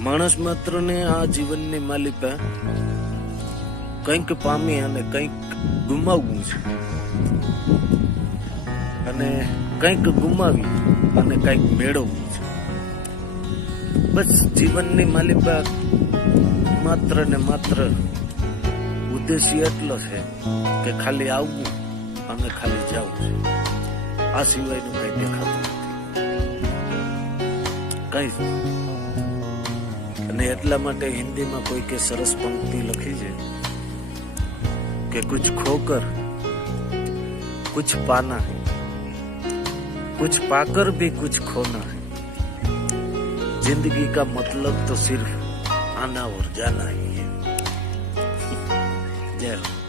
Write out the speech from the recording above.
માણસ માત્ર ને આ જીવનની માલિકા કંઈક પામી અને કંઈક ગુમાવવું છે, અને કંઈક ગુમાવી અને કંઈક મેળવવું છે. બસ જીવનની માલિકા માત્ર ને માત્ર ઉદ્દેશ્ય એટલો છે કે ખાલી આવવું અને ખાલી જવું છે. આ સિવાયનું કઈ દેખાતું નથી, કઈ. અને એટલા માટે હિન્દીમાં કોઈ કે સરસ પંક્તિ લખી છે કે કુછ ખોકર कुछ पाना है, कुछ पाकर भी कुछ खोना है. जिंदगी का मतलब तो सिर्फ आना और जाना ही है. जय हो.